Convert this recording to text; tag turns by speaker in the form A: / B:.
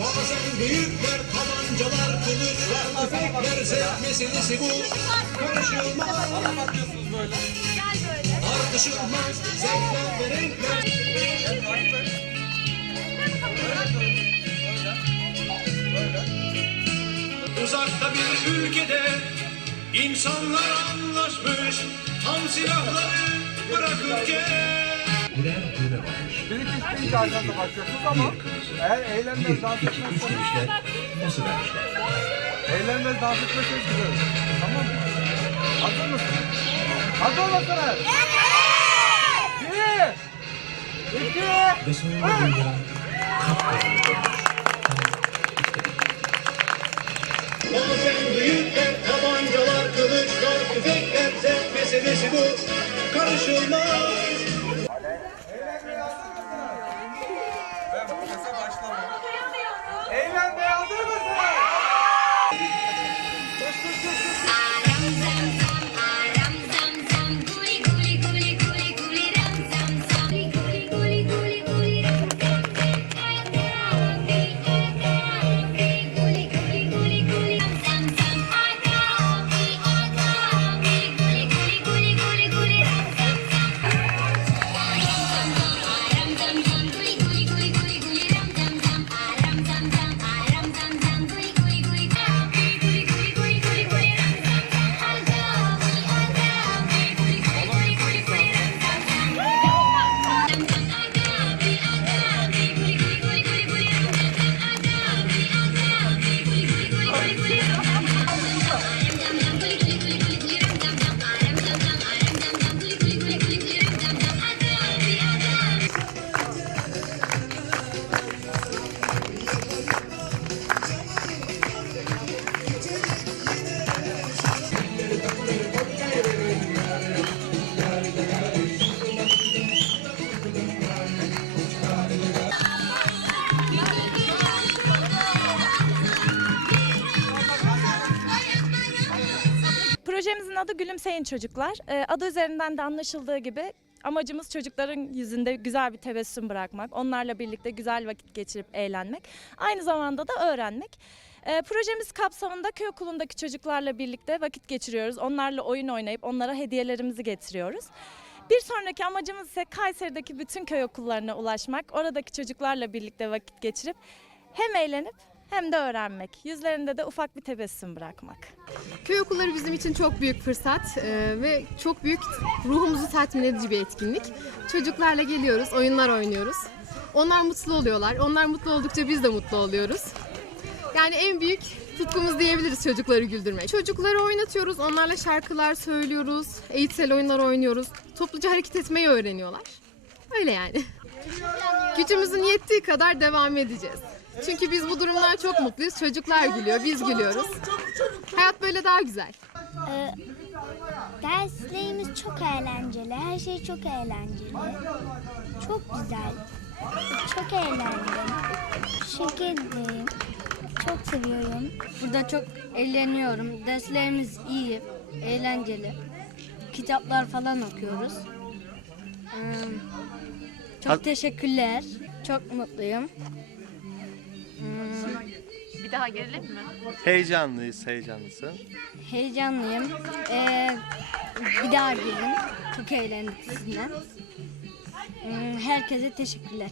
A: Bazen büyükler tabancalar, kılıçlar, tüfekler zevk meselesi bu. Karışılmaz. Bana bakıyorsunuz böyle. Gel böyle. Tartışılmaz zevkler ve renkler. Uzakta bir ülkede insanlar anlaşmış tam silahları bırakırken
B: birer düğme varmış.
C: Bir arkanıza başlıyorsunuz ama eğer eğlenmez dans etmezseniz,
B: nasıl
C: eğlenmez dans etmezseniz gidiyoruz. Tamam mı? Hazır mısınız? Hazır mısınız? Bir, iki,
B: Ve
A: meselesi bu. Karışılmaz.
C: Eğlenmeye hazır mısınız?
D: Projemizin adı Gülümseyin Çocuklar. Ee, adı üzerinden de anlaşıldığı gibi amacımız çocukların yüzünde güzel bir tebessüm bırakmak, onlarla birlikte güzel vakit geçirip eğlenmek, aynı zamanda da öğrenmek. Ee, projemiz kapsamında köy okulundaki çocuklarla birlikte vakit geçiriyoruz. Onlarla oyun oynayıp onlara hediyelerimizi getiriyoruz. Bir sonraki amacımız ise Kayseri'deki bütün köy okullarına ulaşmak, oradaki çocuklarla birlikte vakit geçirip hem eğlenip hem de öğrenmek, yüzlerinde de ufak bir tebessüm bırakmak.
E: Köy okulları bizim için çok büyük fırsat e, ve çok büyük ruhumuzu tatmin edici bir etkinlik. Çocuklarla geliyoruz, oyunlar oynuyoruz. Onlar mutlu oluyorlar. Onlar mutlu oldukça biz de mutlu oluyoruz. Yani en büyük tutkumuz diyebiliriz çocukları güldürmek. Çocukları oynatıyoruz, onlarla şarkılar söylüyoruz, eğitsel oyunlar oynuyoruz. Topluca hareket etmeyi öğreniyorlar. Öyle yani. Gücümüzün yettiği kadar devam edeceğiz. Çünkü biz bu durumdan çok mutluyuz. Çocuklar gülüyor, biz gülüyoruz. Hayat böyle daha güzel.
F: Derslerimiz çok eğlenceli. Her şey çok eğlenceli. Çok güzel. Çok eğlendim. Şekerliyim. Çok seviyorum.
G: Burada çok eğleniyorum. Derslerimiz iyi, eğlenceli. Kitaplar falan okuyoruz. Ee, Çok teşekkürler. Çok mutluyum.
H: Heyecanlıyız, heyecanlısın.
G: Heyecanlıyım. Ee, bir daha gelin. Çok eğlendik sizinle. Ee, Herkese teşekkürler.